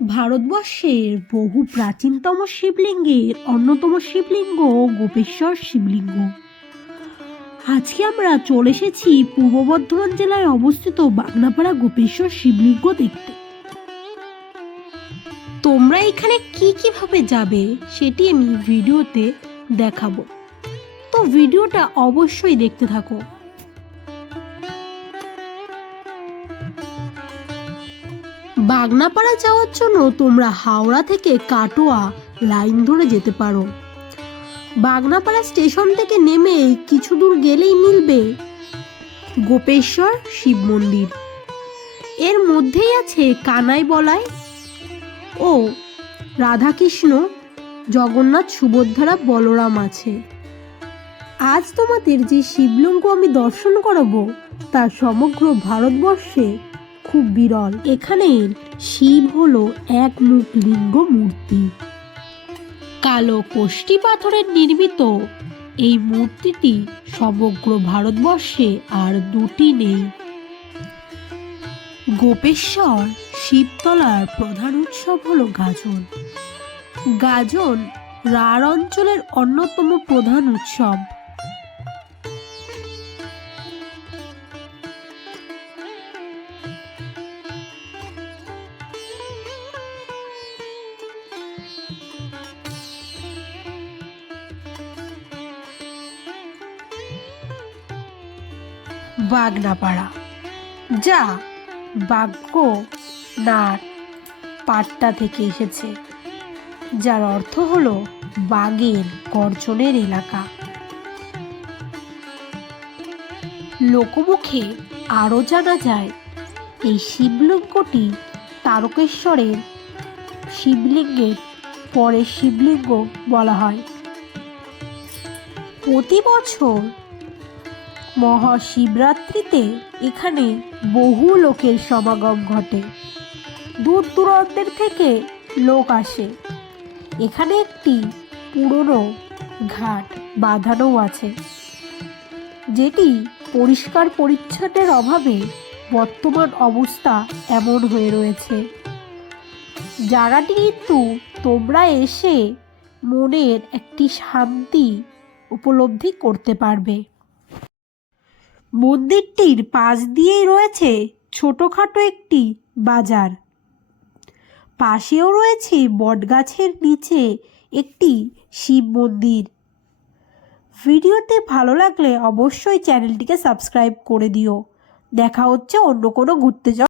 ভারতবর্ষের বহু প্রাচীনতম শিবলিঙ্গের অন্যতম শিবলিঙ্গ গোপেশ্বর শিবলিঙ্গ। আজকে আমরা চলে এসেছি পূর্ব বর্ধমান জেলায় অবস্থিত বাগনাপাড়া গোপেশ্বর শিবলিঙ্গ দেখতে। তোমরা এখানে কিভাবে যাবে সেটি আমি ভিডিওতে দেখাবো, তো ভিডিওটা অবশ্যই দেখতে থাকো। বাগনাপাড়া যাওয়ার জন্য তোমরা হাওড়া থেকে কাটোয়া লাইন ধরে যেতে পারো। বাগনাপাড়া স্টেশন থেকে নেমে কিছু দূর গেলেই মিলবে গোপেশ্বর শিব মন্দির। এর মধ্যেই আছে কানাই বলাই ও রাধাকৃষ্ণ, জগন্নাথ, সুভদ্রা, বলরাম আছে। আজ তোমাদের যে শিবলিঙ্গ আমি দর্শন করাবো তা সমগ্র ভারতবর্ষে খুব বিরল। এখানের শিব হলো এক মুখ লিঙ্গ মূর্তি। কালো কোষ্টি পাথরের নির্মিত এই মূর্তিটি সমগ্র ভারতবর্ষে আর দুটি নেই। গোপেশ্বর শিবতলার প্রধান উৎসব হলো গাজন। গাজন রাঢ় অঞ্চলের অন্যতম প্রধান উৎসব। বাগনাপাড়া, যা বাগ্য নার পাট্টা থেকে এসেছে, যার অর্থ হলো বাঘের গর্জনের এলাকা। লোকমুখে আরও জানা যায় এই শিবলিঙ্গটি তারকেশ্বরের শিবলিঙ্গের পরের শিবলিঙ্গ বলা হয়। প্রতি বছর মহাশিবরাত্রিতে এখানে বহু লোকের সমাগম ঘটে। দূর দূরান্তের থেকে লোক আসে। এখানে একটি পুরনো ঘাট বাঁধানো আছে, যেটি পরিষ্কার পরিচ্ছন্নের অভাবে বর্তমান অবস্থা এমন হয়ে রয়েছে। জায়গাটি কিন্তু তোমরা এসে মনের একটি শান্তি উপলব্ধি করতে পারবে। মন্দিরটির পাশ দিয়েই রয়েছে ছোটখাটো একটি বাজার। পাশেও রয়েছে বটগাছের নিচে একটি শিব মন্দির। ভিডিওতে ভালো লাগলে অবশ্যই চ্যানেলটিকে সাবস্ক্রাইব করে দিও। দেখা হচ্ছে অন্য কোনো ঘুরতে যাওয়া